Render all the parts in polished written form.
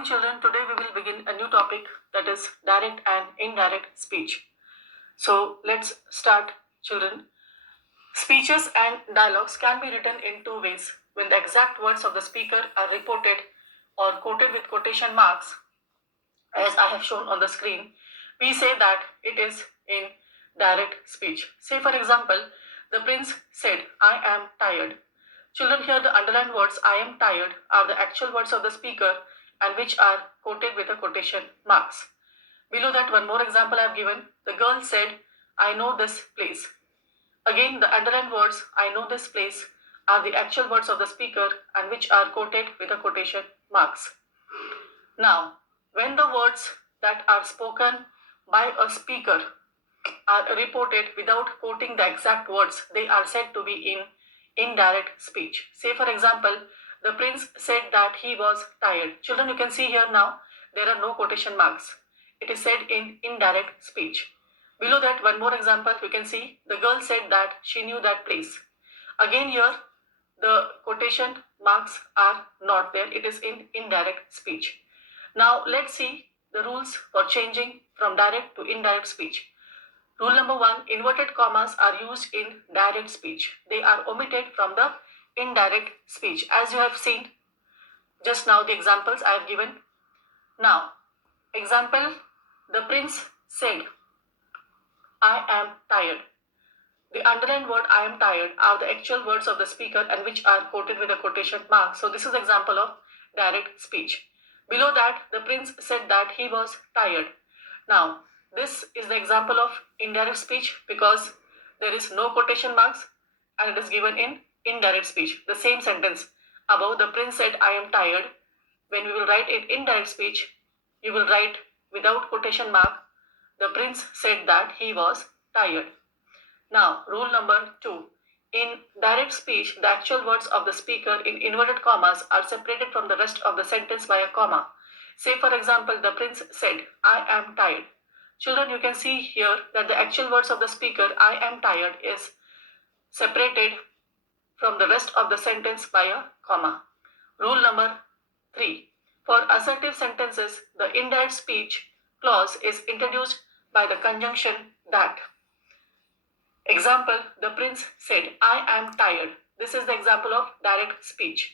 morning, children. Today we will begin a new topic, that is direct and indirect speech. So let's start, children. Speeches and dialogues can be written in two ways. When the exact words of the speaker are reported or quoted with quotation marks, as I have shown on the screen, we say that it is in direct speech. Say for example, the prince said, "I am tired." Children, here the underlined words "I am tired" are the actual words of the speaker and which are quoted with the quotation marks. Below that, one more example I have given. The girl said, "I know this place." Again, the underlined words "I know this place" are the actual words of the speaker and which are quoted with the quotation marks. Now, when the words that are spoken by a speaker are reported without quoting the exact words, they are said to be in indirect speech. Say for example, the prince said that he was tired. Children, you can see here now there are no quotation marks. It is said in indirect speech. Below that, one more example, you can see the girl said that she knew that place. Again here the quotation marks are not there. It is in indirect speech. Now let's see the rules for changing from direct to indirect speech. Rule number 1, inverted commas are used in direct speech. They are omitted from the indirect speech. As you have seen just now, the examples I have given. Now, example, the prince said, "I am tired." The underlined word "I am tired" are the actual words of the speaker and which are quoted with a quotation mark. So this is an example of direct speech. Below that, the prince said that he was tired. Now, this is the example of indirect speech because there is no quotation marks and it is given in indirect speech. The same sentence above, the prince said, "I am tired." When we will write in indirect speech, you will write without quotation mark, the prince said that he was tired. Now, rule number 2. In direct speech, the actual words of the speaker in inverted commas are separated from the rest of the sentence by a comma. Say for example, the prince said, "I am tired." Children, you can see here that the actual words of the speaker, "I am tired," is separated from the rest of the sentence by a comma. Rule number 3. For assertive sentences, the indirect speech clause is introduced by the conjunction that. Example, the prince said, "I am tired." This is the example of direct speech.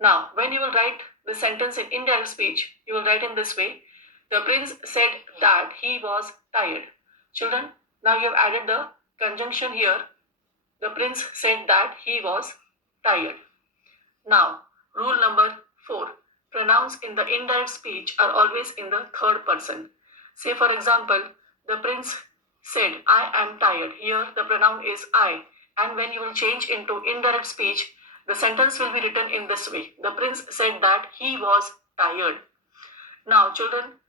Now, when you will write the sentence in indirect speech, you will write in this way. The prince said that he was tired. Children, now you have added the conjunction here. The prince said that he was tired. Now, rule number 4. Pronouns in the indirect speech are always in the third person. Say for example, the prince said, "I am tired." Here the pronoun is I, and when you will change into indirect speech, the sentence will be written in this way. The prince said that he was tired. Now children,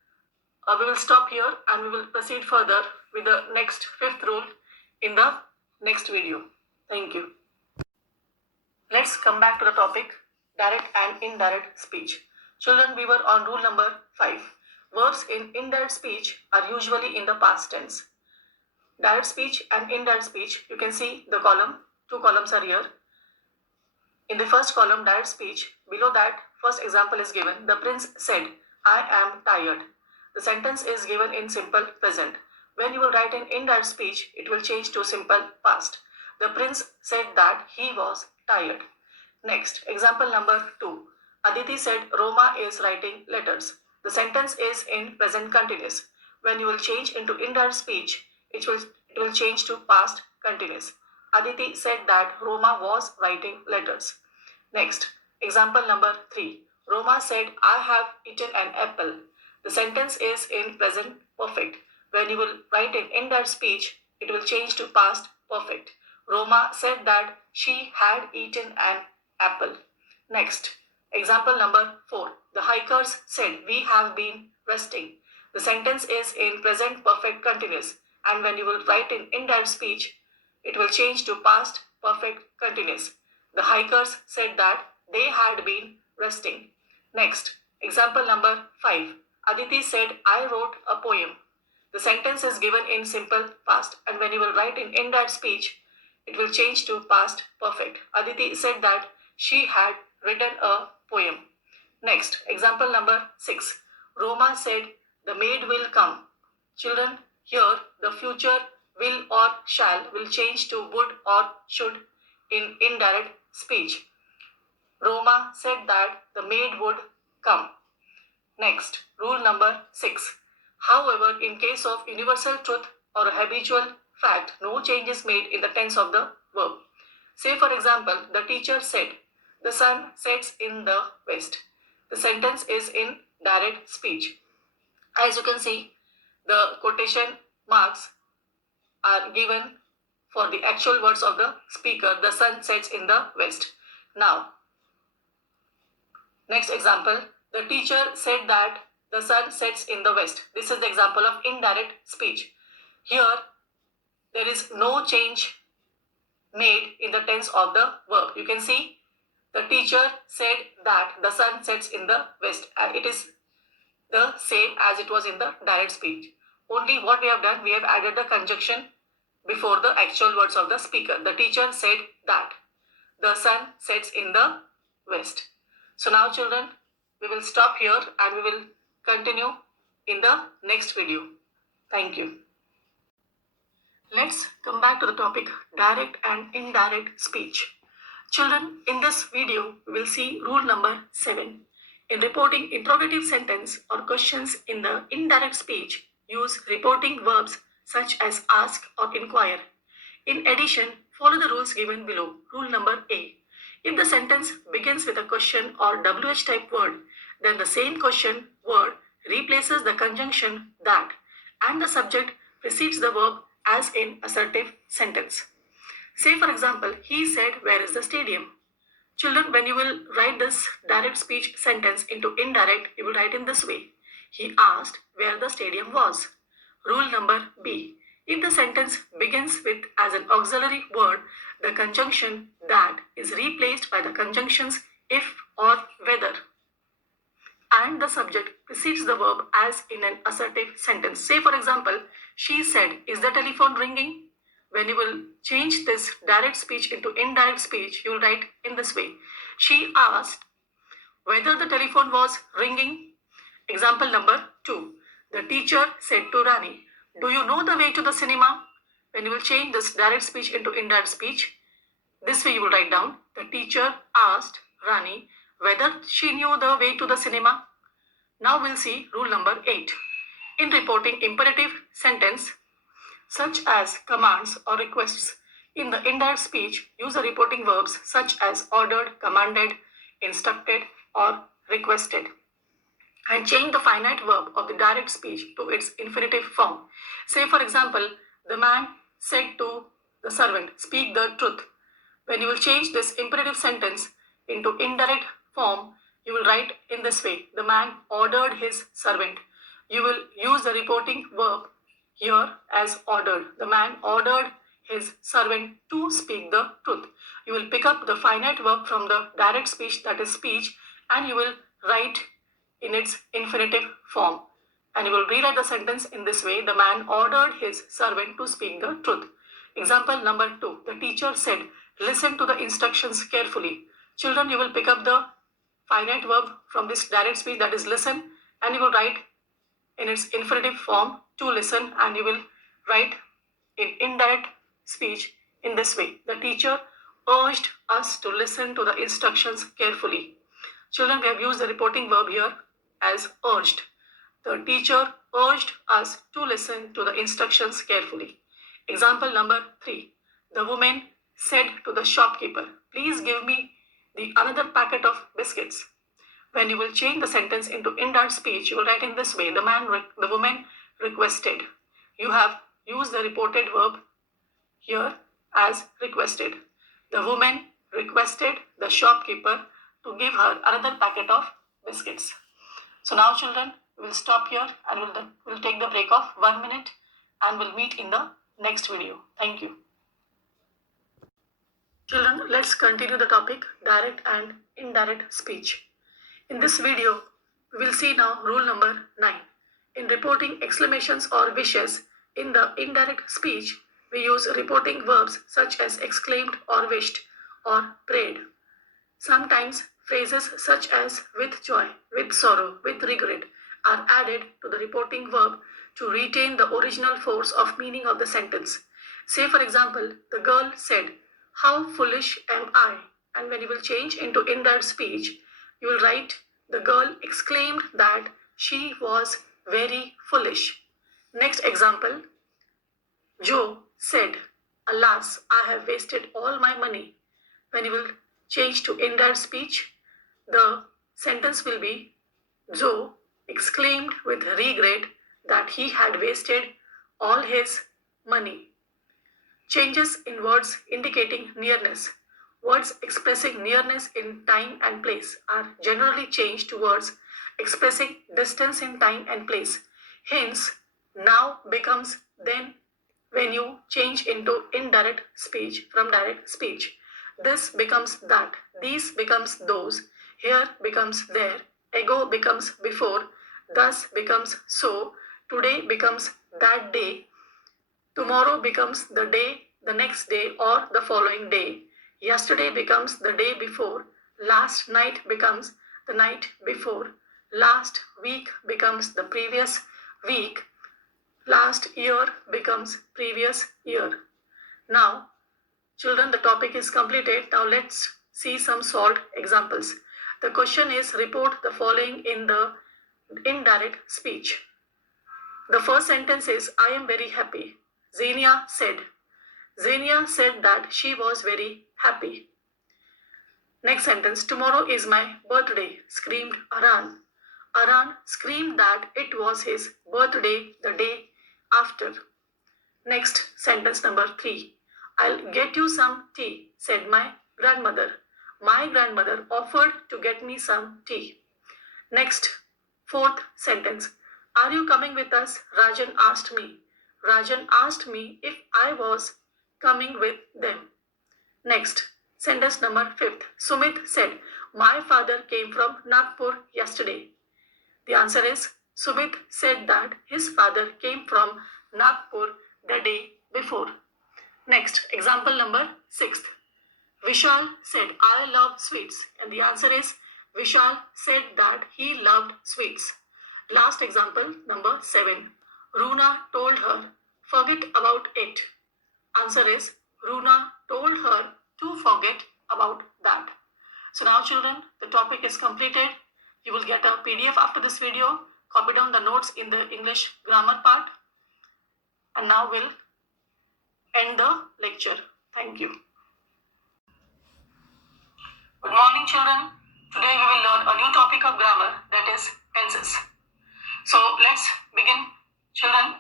we will stop here and we will proceed further with the next 5th rule in the next video. Thank you. Let's come back to the topic, direct and indirect speech. Children, we were on rule number 5. Verbs in indirect speech are usually in the past tense. Direct speech and indirect speech, you can see the column, 2 columns are here. In the first column, direct speech, below that, first example is given. The prince said, "I am tired." The sentence is given in simple present. When you will write in indirect speech, it will change to simple past. The prince said that he was tired. Next, example number 2. Aditi said Roma is writing letters. The sentence is in present continuous. When you will change into indirect speech, it will change to past continuous. Aditi said that Roma was writing letters. Next, example number 3. Roma said, "I have eaten an apple." The sentence is in present perfect. When you will write in indirect speech, it will change to past perfect. Roma said that she had eaten an apple. Next, example number 4. The hikers said, "We have been resting." The sentence is in present perfect continuous, and when you will write in indirect speech, it will change to past perfect continuous. The hikers said that they had been resting. Next, example number 5. Aditi said, "I wrote a poem." The sentence is given in simple past, and when you will write in indirect speech, it will change to past perfect. Aditi said that she had written a poem. Next, example number 6. Roma said, the maid will come. Children, here the future will or shall will change to would or should in indirect speech. Roma said that the maid would come. Next, rule number 6. However, in case of universal truth or a habitual fact, no change is made in the tense of the verb. Say, for example, the teacher said, the sun sets in the west. The sentence is in direct speech. As you can see, the quotation marks are given for the actual words of the speaker. The sun sets in the west. Now, next example, the teacher said that the sun sets in the west. This is the example of indirect speech. Here, there is no change made in the tense of the verb. You can see the teacher said that the sun sets in the west. It is the same as it was in the direct speech. Only what we have done, we have added the conjunction before the actual words of the speaker. The teacher said that the sun sets in the west. So now children, we will stop here and we will continue in the next video. Thank you. Let's come back to the topic direct and indirect speech. Children, in this video, we will see rule number 7. In reporting interrogative sentence or questions in the indirect speech, use reporting verbs such as ask or inquire. In addition, follow the rules given below. Rule number A. If the sentence begins with a question or WH type word, then the same question word replaces the conjunction that and the subject precedes the verb as in assertive sentence. Say, for example, he said, where is the stadium? Children, when you will write this direct speech sentence into indirect, you will write in this way. He asked where the stadium was. Rule number B. If the sentence begins with as an auxiliary word, the conjunction that is replaced by the conjunctions if or whether, and the subject precedes the verb as in an assertive sentence. Say, for example, she said, is the telephone ringing? When you will change this direct speech into indirect speech, you will write in this way. She asked whether the telephone was ringing. Example number 2. The teacher said to Rani, do you know the way to the cinema? When you will change this direct speech into indirect speech, this way you will write down. The teacher asked Rani whether she knew the way to the cinema. Now we'll see rule number 8. In reporting imperative sentence, such as commands or requests, in the indirect speech, use the reporting verbs such as ordered, commanded, instructed, or requested, and change the finite verb of the direct speech to its infinitive form. Say, for example, the man said to the servant, speak the truth. When you will change this imperative sentence into indirect form, you will write in this way. The man ordered his servant. You will use the reporting verb here as ordered. The man ordered his servant to speak the truth. You will pick up the finite verb from the direct speech, that is speech, and you will write in its infinitive form. And you will rewrite the sentence in this way. The man ordered his servant to speak the truth. Example number 2. The teacher said, listen to the instructions carefully. Children, you will pick up the finite verb from this direct speech, that is listen, and you will write in its infinitive form to listen, and you will write in indirect speech in this way. The teacher urged us to listen to the instructions carefully. Children, we have used the reporting verb here as urged. The teacher urged us to listen to the instructions carefully. Example number 3. The woman said to the shopkeeper, please give me the another packet of biscuits. When you will change the sentence into indirect speech, you will write in this way. The woman requested. You have used the reported verb here as requested. The woman requested the shopkeeper to give her another packet of biscuits. So now children, we will stop here and we'll take the break of 1 minute and we'll meet in the next video. Thank you. Children, let's continue the topic direct and indirect speech. In this video, we will see now rule number 9. In reporting exclamations or wishes in the indirect speech, we use reporting verbs such as exclaimed or wished or prayed. Sometimes phrases such as with joy, with sorrow, with regret are added to the reporting verb to retain the original force of meaning of the sentence. Say for example, the girl said, "How foolish am I?" And when you will change into indirect speech, you will write, the girl exclaimed that she was very foolish. Next example, Joe said, "Alas, I have wasted all my money." When you will change to indirect speech, the sentence will be, Joe exclaimed with regret that he had wasted all his money. Changes in words indicating nearness. Words expressing nearness in time and place are generally changed to words expressing distance in time and place. Hence, now becomes then when you change into indirect speech from direct speech. This becomes that, these becomes those, here becomes there, ago becomes before, thus becomes so, today becomes that day, tomorrow becomes the day, the next day, or the following day. Yesterday becomes the day before. Last night becomes the night before. Last week becomes the previous week. Last year becomes previous year. Now, children, the topic is completed. Now let's see some solved examples. The question is, report the following in the indirect speech. The first sentence is, I am very happy. Xenia said. Xenia said that she was very happy. Next sentence, tomorrow is my birthday, screamed Aran. Aran screamed that it was his birthday the day after. Next sentence number 3. I'll get you some tea, said my grandmother. My grandmother offered to get me some tea. Next, fourth sentence. Are you coming with us? Rajan asked me. Rajan asked me if I was coming with them. Next, sentence number 5th. Sumit said, my father came from Nagpur yesterday. The answer is, Sumit said that his father came from Nagpur the day before. Next, example number 6th. Vishal said, I love sweets. And the answer is, Vishal said that he loved sweets. Last example, number 7. Runa told her, forget about it. Answer is, Runa told her to forget about that. So now children, the topic is completed. You will get a PDF after this video. Copy down the notes in the English grammar part. And now we'll end the lecture. Thank you. Good morning children. Today we will learn a new topic of grammar, that is tenses. So let's begin children.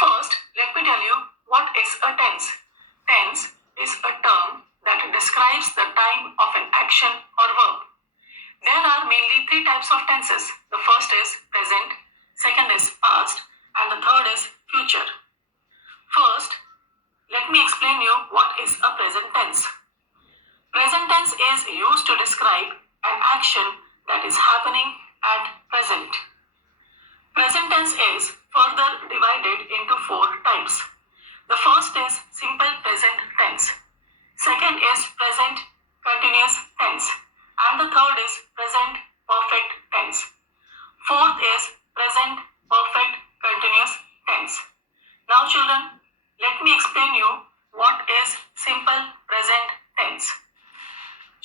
First, let me tell you what is a tense. Tense is a term that describes the time of an action or verb. There are mainly 3 types of tenses. The first is present, second is past, and the third is future. First, let me explain you what is a present tense. Present tense is used to describe an action that is happening at present. Present tense is further divided into 4 types. The first is simple present tense. Second is present continuous tense. And the third is present perfect tense. Fourth is present perfect continuous tense. Now children, let me explain you what is simple present tense.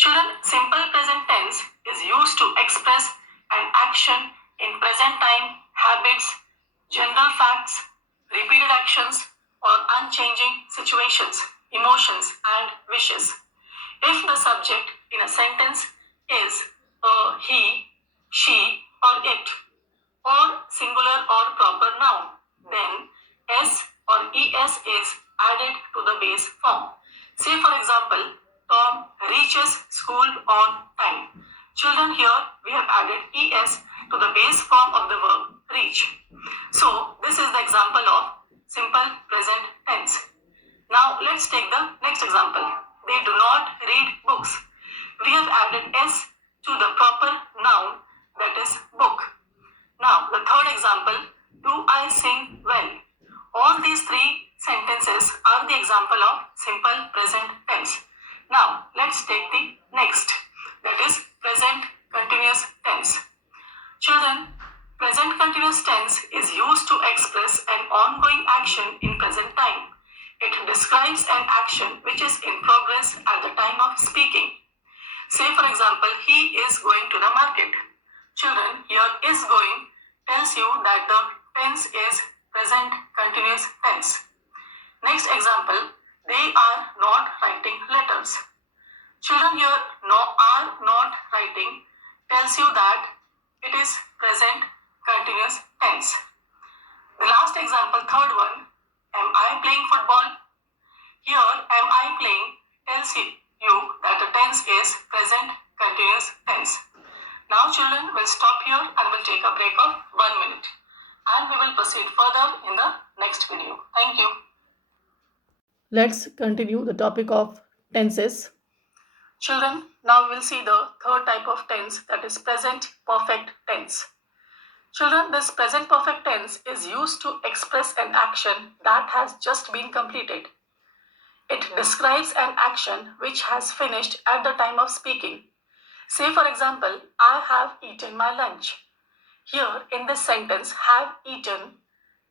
Children, simple present tense is used to express an action in present time, habits, general facts, repeated actions, or unchanging situations, emotions, and wishes. If the subject in a sentence is a he, she, or it, or singular or proper noun, then s or es is added to the base form. Say for example, Tom reaches school on time. Children, here we have added es to the base form of the verb reach. So this is the example of simple present tense. Now let's take the next example. They do not read books. We have added s to the proper noun, that is book. Now the third example, do I sing well? All these 3 sentences are the example of simple present tense. Now let's take the next. that is present continuous tense. Children, present continuous tense is used to express an ongoing action in present time. It describes an action which is in progress at the time of speaking. Say for example, he is going to the market. Children, here is going tells you that the tense is present continuous tense. Next example, they are not writing letters. Children, here are not writing tells you that it is present continuous tense. The last example, third one, am I playing football? Here, am I playing tells you that the tense is present continuous tense. Now children, we'll stop here and we'll take a break of 1 minute. And we will proceed further in the next video. Thank you. Let's continue the topic of tenses. Children, now we will see the third type of tense, that is present perfect tense. Children, this present perfect tense is used to express an action that has just been completed. It describes an action which has finished at the time of speaking. Say for example, I have eaten my lunch. Here in this sentence, have eaten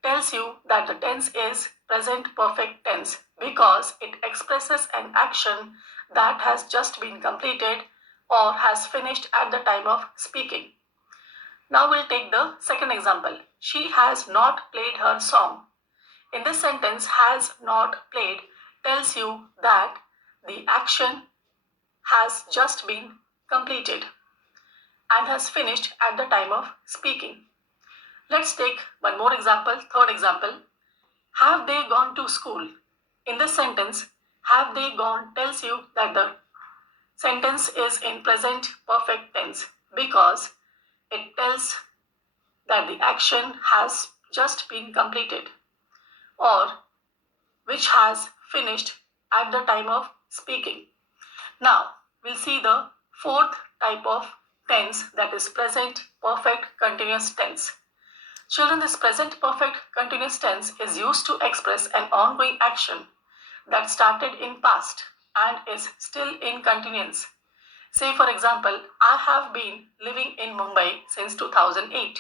tells you that the tense is present perfect tense because it expresses an action that has just been completed or has finished at the time of speaking. Now we'll take the second example. She has not played her song. In this sentence, has not played tells you that the action has just been completed and has finished at the time of speaking. Let's take one more example, third example. Have they gone to school? In this sentence, have they gone tells you that the sentence is in present perfect tense because it tells that the action has just been completed or which has finished at the time of speaking. Now, we'll see the fourth type of tense, that is present perfect continuous tense. Children, this present perfect continuous tense is used to express an ongoing action that started in past and is still in continuance. Say for example, I have been living in Mumbai since 2008.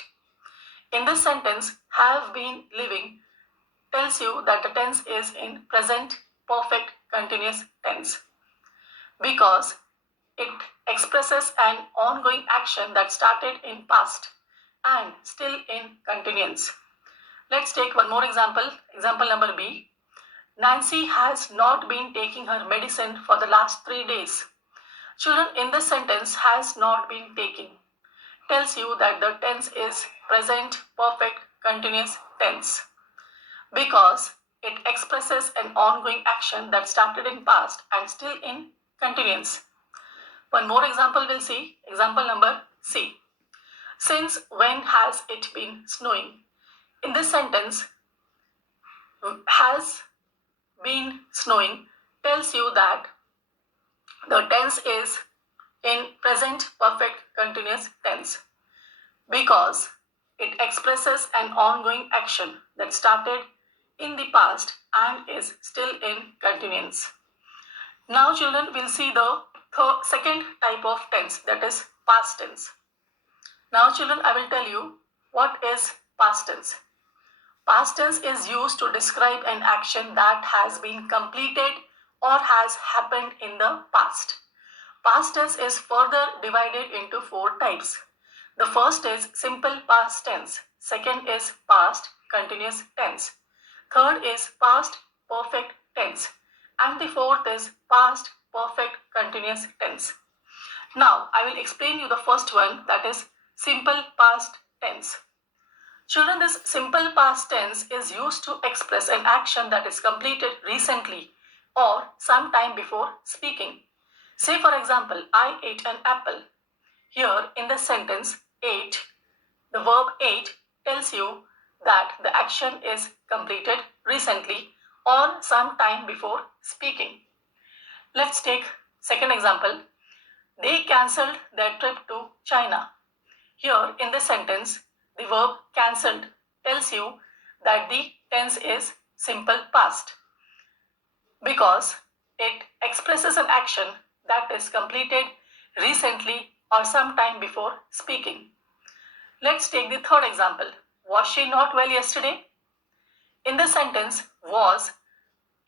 In this sentence, have been living tells you that the tense is in present perfect continuous tense because it expresses an ongoing action that started in past and still in continuance. Let's take one more example. Example number B. Nancy has not been taking her medicine for the last 3 days. Children, in this sentence, has not been taking tells you that the tense is present perfect continuous tense because it expresses an ongoing action that started in past and still in continuance. One more example we'll see. Example number C. Since when has it been snowing? In this sentence, has been snowing tells you that the tense is in present perfect continuous tense because it expresses an ongoing action that started in the past and is still in continuance. Now children, we'll see the second type of tense, that is past tense. Now children, I will tell you what is past tense. Past tense is used to describe an action that has been completed or has happened in the past. Past tense is further divided into 4 types. The first is simple past tense. Second is past continuous tense. Third is past perfect tense. And the fourth is past perfect continuous tense. Now, I will explain you the first one, that is simple past tense. Children, this simple past tense is used to express an action that is completed recently or sometime before speaking. Say for example, I ate an apple. Here in the sentence, ate, the verb ate tells you that the action is completed recently or some time before speaking. Let's take second example. They cancelled their trip to China. Here in this sentence, the verb cancelled tells you that the tense is simple past because it expresses an action that is completed recently or sometime before speaking. Let's take the third example. Was she not well yesterday? In the sentence, was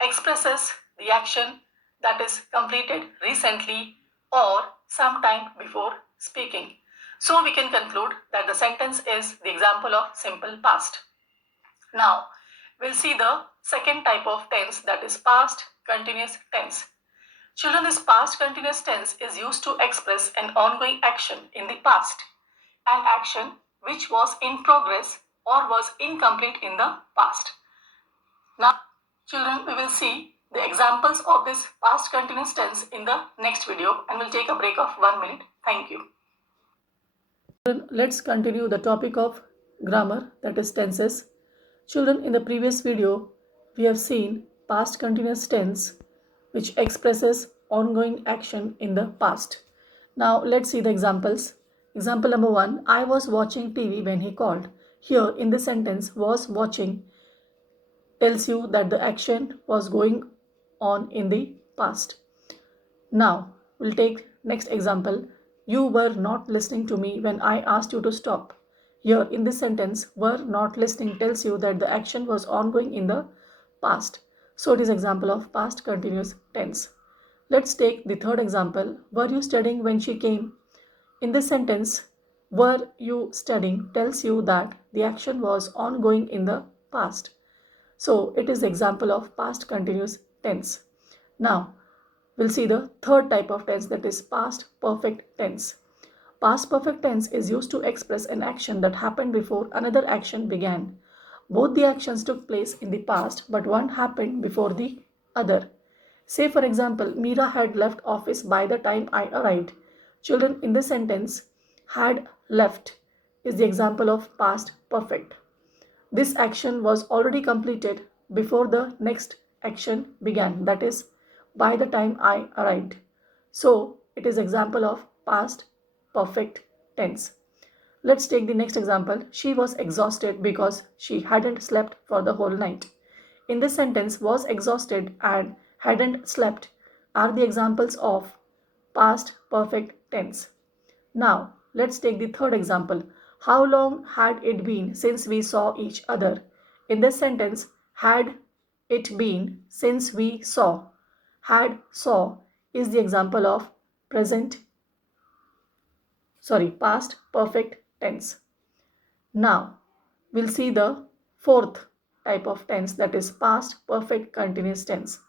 expresses the action that is completed recently or sometime before speaking. So we can conclude that the sentence is the example of simple past. Now, we'll see the second type of tense, that is past continuous tense. Children, this past continuous tense is used to express an ongoing action in the past, an action which was in progress or was incomplete in the past. Now, children, we will see the examples of this past continuous tense in the next video, and we'll take a break of 1 minute. Thank you. Let's continue the topic of grammar, that is tenses. Children, in the previous video, we have seen past continuous tense which expresses ongoing action in the past. Now let's see the examples. Example number 1, I was watching TV when he called. Here in this sentence, was watching tells you that the action was going on in the past. Now we'll take next example. You were not listening to me when I asked you to stop. Here in this sentence, were not listening tells you that the action was ongoing in the past. So it is example of past continuous tense. Let's take the third example. Were you studying when she came? In this sentence, were you studying tells you that the action was ongoing in the past. So it is example of past continuous tense. Now we'll see the third type of tense, that is past perfect tense. Past perfect tense is used to express an action that happened before another action began. Both the actions took place in the past, but one happened before the other. Say for example, Meera had left office by the time I arrived. Children, in this sentence, had left is the example of past perfect. This action was already completed before the next action began, that is, by the time I arrived. So, it is example of past perfect tense. Let's take the next example. She was exhausted because she hadn't slept for the whole night. In this sentence, was exhausted and hadn't slept are the examples of past perfect tense. Now, let's take the third example. How long had it been since we saw each other? In this sentence, had it been since we saw. Had saw is the example of past perfect tense. Now, we'll see the fourth type of tense, that is past perfect continuous tense.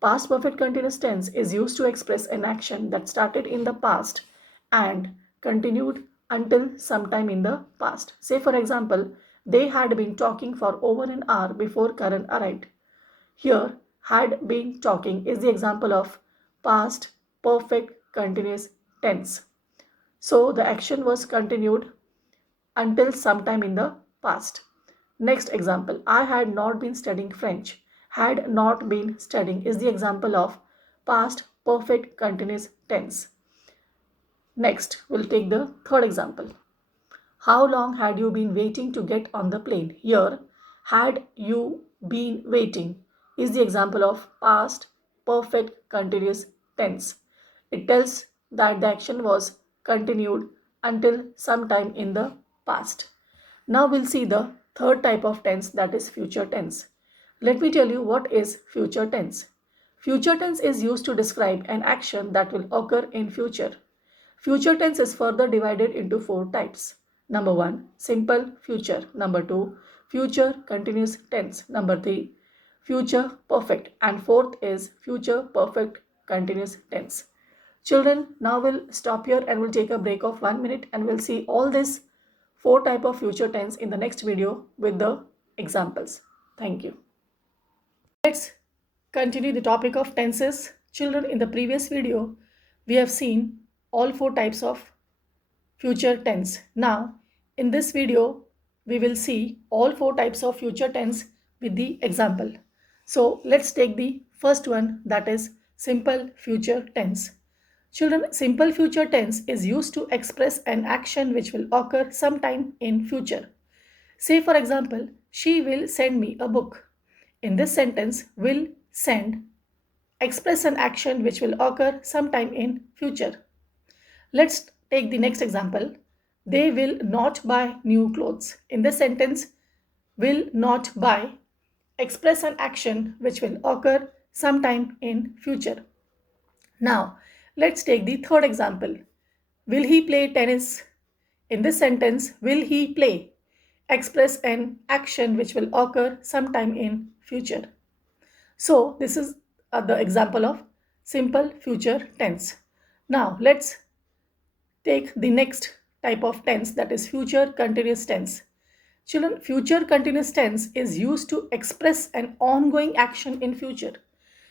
Past perfect continuous tense is used to express an action that started in the past and continued until sometime in the past. Say for example, they had been talking for over an hour before Karan arrived. Here, had been talking is the example of past perfect continuous tense. So the action was continued until sometime in the past. Next example, I had not been studying French. Had not been studying is the example of past perfect continuous tense. Next, we'll take the third example. How long had you been waiting to get on the plane? Here, had you been waiting is the example of past perfect continuous tense. It tells that the action was continued until sometime in the past. Now we'll see the third type of tense, that is future tense. Let me tell you what is future tense. Future tense is used to describe an action that will occur in future. Future tense is further divided into four types. Number 1, simple future. Number 2, future continuous tense. Number 3, future perfect. And fourth is future perfect continuous tense. Children, now we'll stop here and we'll take a break of 1 minute and we'll see all these four types of future tense in the next video with the examples. Thank you. Let's continue the topic of tenses. Children, in the previous video, we have seen all four types of future tense. Now, in this video, we will see all four types of future tense with the example. So, let's take the first one, that is simple future tense. Children, simple future tense is used to express an action which will occur sometime in future. Say for example, she will send me a book. In this sentence, will send express an action which will occur sometime in future. Let's take the next example. They will not buy new clothes. In this sentence, will not buy express an action which will occur sometime in future. Now, let's take the third example. Will he play tennis? In this sentence, will he play express an action which will occur sometime in future. So, this is the example of simple future tense. Now, let's take the next type of tense, that is future continuous tense. Children, future continuous tense is used to express an ongoing action in future.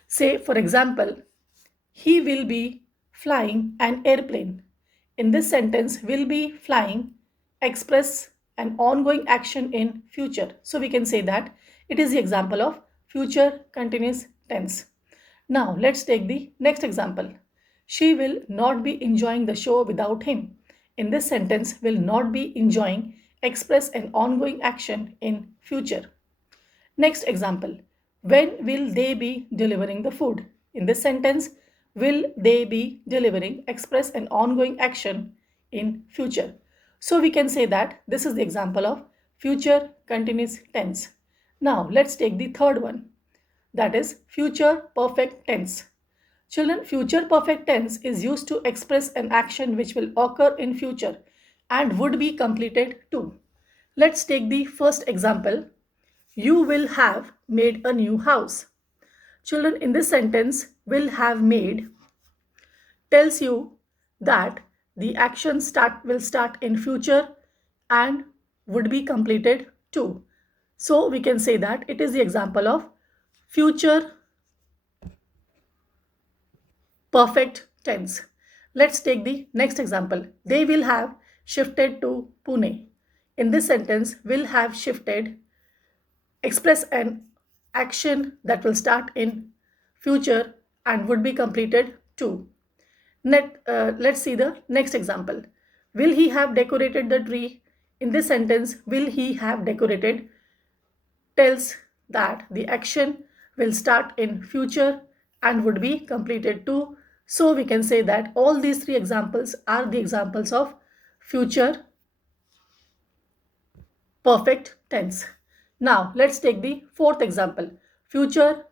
Say, for example, he will be flying an airplane. In this sentence, will be flying express an ongoing action in future. So we can say that it is the example of future continuous tense. Now let's take the next example. She will not be enjoying the show without him. In this sentence, will not be enjoying express an ongoing action in future. Next example. When will they be delivering the food? In this sentence, will they be delivering express an ongoing action in future. So we can say that this is the example of future continuous tense. Now let's take the third one, that is future perfect tense. Children, future perfect tense is used to express an action which will occur in future and would be completed too. Let's take the first example. You will have made a new house. Children, in this sentence, will have made tells you that the action will start in future and would be completed too. So we can say that it is the example of future perfect tense. Let's take the next example. They will have shifted to Pune. In this sentence, will have shifted express an action that will start in future and would be completed too. Let's see the next example. Will he have decorated the tree? In this sentence, will he have decorated tells that the action will start in future and would be completed too. So we can say that all these three examples are the examples of future perfect tense. Now let's take the fourth example, future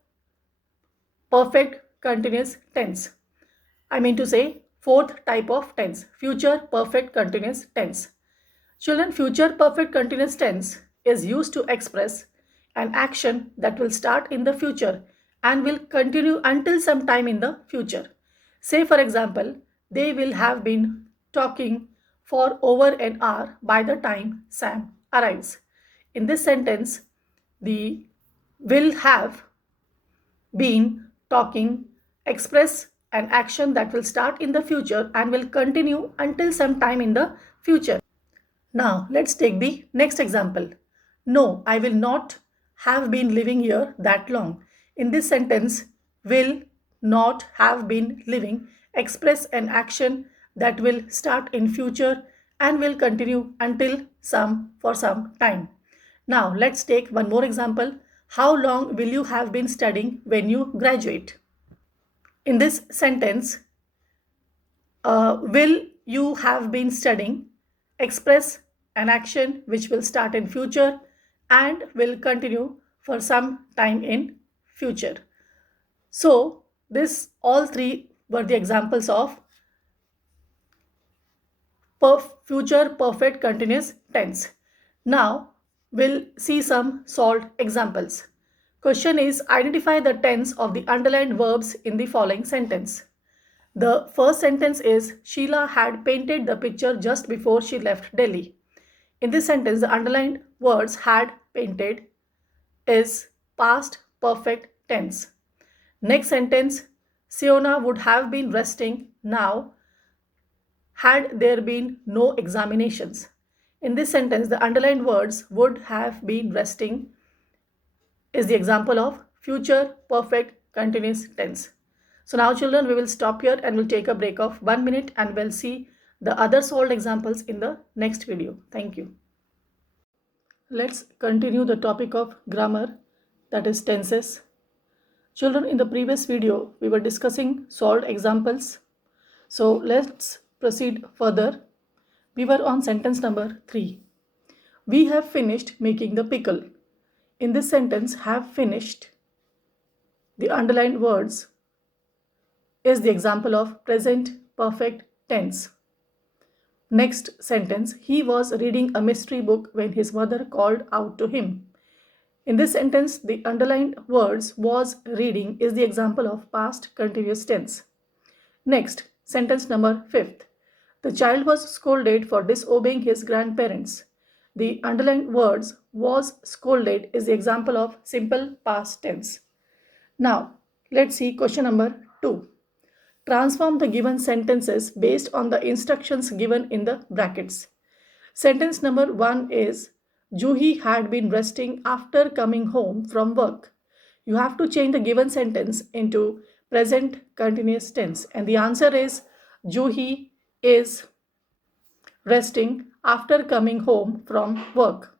perfect continuous tense. I mean to say fourth type of tense, future perfect continuous tense. Children, future perfect continuous tense is used to express an action that will start in the future and will continue until some time in the future. Say, for example, they will have been talking for over an hour by the time Sam arrives. In this sentence, the will have been talking express an action that will start in the future and will continue until some time in the future. Now, let's take the next example. No, I will not have been living here that long. In this sentence, will not have been living express an action that will start in future and will continue until for some time. Now, let's take one more example. How long will you have been studying when you graduate? In this sentence, will you have been studying express an action which will start in future and will continue for some time in future. So this all three were the examples of future perfect continuous tense. Now we'll see some solved examples. Question is, identify the tense of the underlined verbs in the following sentence. The first sentence is, Sheela had painted the picture just before she left Delhi. In this sentence, the underlined words had painted is past perfect tense. Next sentence, Siona would have been resting now had there been no examinations. In this sentence, the underlined words would have been resting is the example of future perfect continuous tense. So now children, we will stop here and we'll take a break of 1 minute and we'll see the other solved examples in the next video. Thank you. Let's continue the topic of grammar, that is tenses. Children, in the previous video, we were discussing solved examples. So let's proceed further. We were on sentence number 3. We have finished making the pickle. In this sentence, have finished, the underlined words, is the example of present perfect tense. Next sentence, he was reading a mystery book when his mother called out to him. In this sentence, the underlined words was reading is the example of past continuous tense. Next, sentence number 5. The child was scolded for disobeying his grandparents. The underlined words was scolded is the example of simple past tense. Now, let's see question number 2. Transform the given sentences based on the instructions given in the brackets. Sentence number 1 is Juhi had been resting after coming home from work. You have to change the given sentence into present continuous tense, and the answer is Juhi is resting after coming home from work.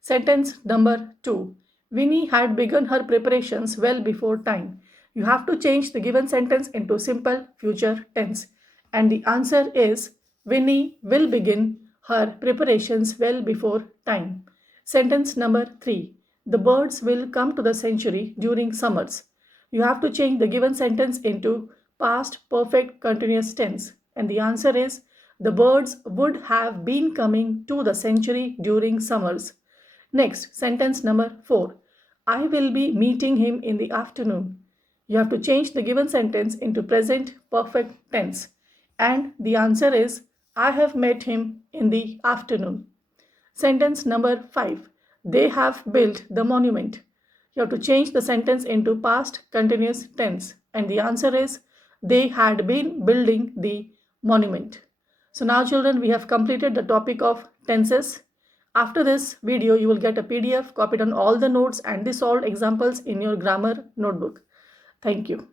Sentence number 2. Vinny had begun her preparations well before time. You have to change the given sentence into simple future tense. And the answer is Vinny will begin her preparations well before time. Sentence number 3. The birds will come to the sanctuary during summers. You have to change the given sentence into past perfect continuous tense. And the answer is the birds would have been coming to the sanctuary during summers. Next, sentence number 4. I will be meeting him in the afternoon. You have to change the given sentence into present perfect tense. And the answer is I have met him in the afternoon. Sentence number 5. They have built the monument. You have to change the sentence into past continuous tense. And the answer is they had been building the monument. So now children, we have completed the topic of tenses. After this video, you will get a PDF copied on all the notes and the solved examples in your grammar notebook. Thank you.